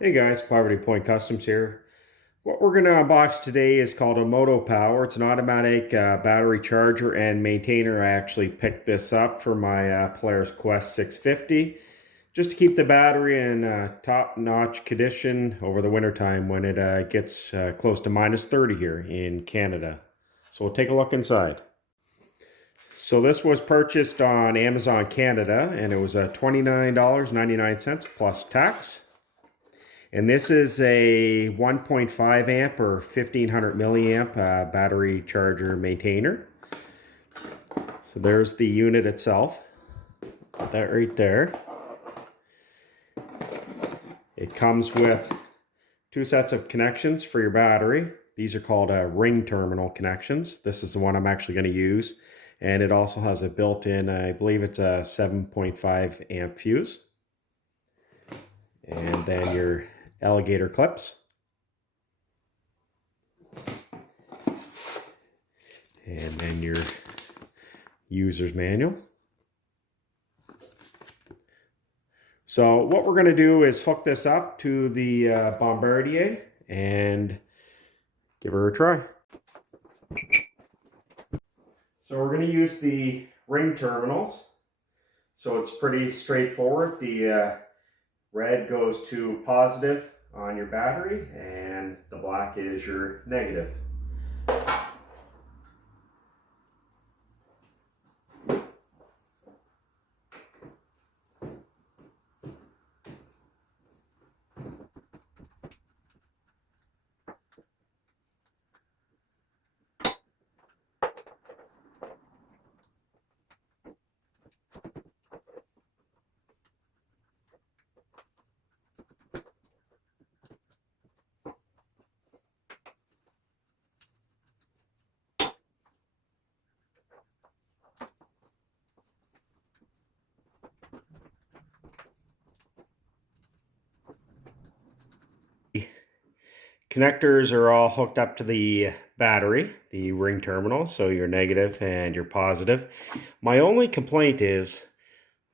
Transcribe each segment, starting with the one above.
Hey guys, Poverty Point Customs here. What we're going to unbox today is called a MotoPower. It's an automatic battery charger and maintainer. I actually picked this up for my Polaris Quest 650 just to keep the battery in top-notch condition over the wintertime when it gets close to -30 here in Canada. So we'll take a look inside. So this was purchased on Amazon Canada and it was $29.99 plus tax. And this is a 1.5 amp or 1500 milliamp battery charger maintainer. So there's the unit itself. Put that right there. It comes with two sets of connections for your battery. These are called ring terminal connections. This is the one I'm actually going to use. And it also has a built-in, I believe it's a 7.5 amp fuse. And then your alligator clips. And then your user's manual. So what we're going to do is hook this up to the Bombardier and give her a try. So we're going to use the ring terminals. So it's pretty straightforward. The red goes to positive on your battery and the black is your negative. Connectors are all hooked up to the battery, the ring terminal, so your negative and your positive. My only complaint is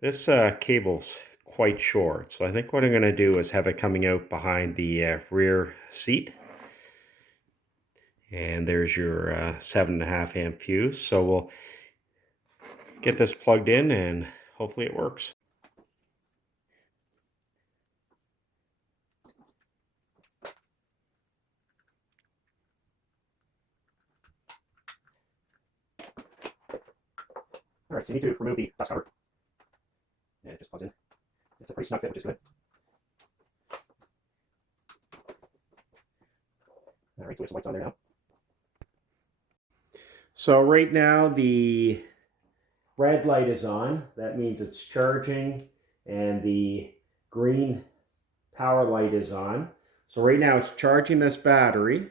this cable's quite short, so I think what I'm going to do is have it coming out behind the rear seat. And there's your 7.5 amp fuse, so we'll get this plugged in and hopefully it works. Alright, so you need to remove the dust cover. And it just plugs in. It's a pretty snug fit, which is good. Alright, so we have some lights on there now. So right now the red light is on. That means it's charging, and the green power light is on. So right now it's charging this battery.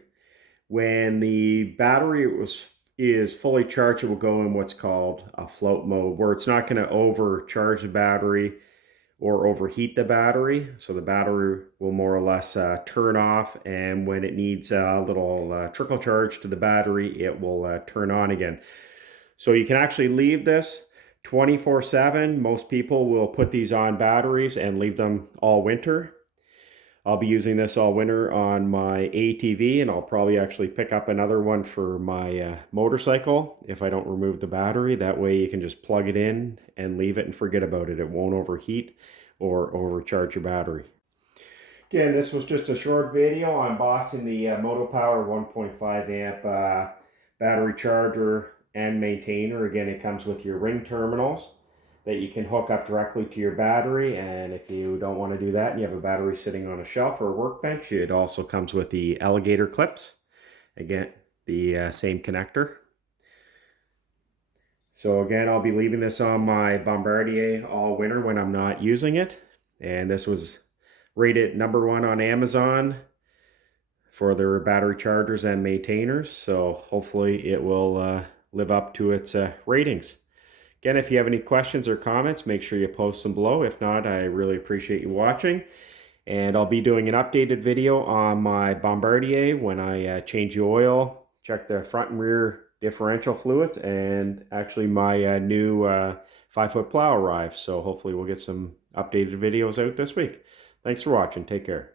When the battery is fully charged, it will go in what's called a float mode, where it's not going to overcharge the battery or overheat the battery. So the battery will more or less turn off, and when it needs a little trickle charge to the battery, it will turn on again. So you can actually leave this 24/7. Most people will put these on batteries and leave them all winter. I'll be using this all winter on my ATV, and I'll probably actually pick up another one for my motorcycle if I don't remove the battery. That way you can just plug it in and leave it and forget about it. It won't overheat or overcharge your battery. Again, this was just a short video unboxing the MotoPower 1.5 amp battery charger and maintainer. Again, it comes with your ring terminals that you can hook up directly to your battery, and if you don't want to do that and you have a battery sitting on a shelf or a workbench, it also comes with the alligator clips. Again, the same connector. So again, I'll be leaving this on my Bombardier all winter when I'm not using it, and this was rated #1 on Amazon for their battery chargers and maintainers, so hopefully it will live up to its ratings. Again, if you have any questions or comments, make sure you post them below. If not, I really appreciate you watching. And I'll be doing an updated video on my Bombardier when I change the oil, check the front and rear differential fluids, and actually my new 5-foot plow arrives. So hopefully we'll get some updated videos out this week. Thanks for watching. Take care.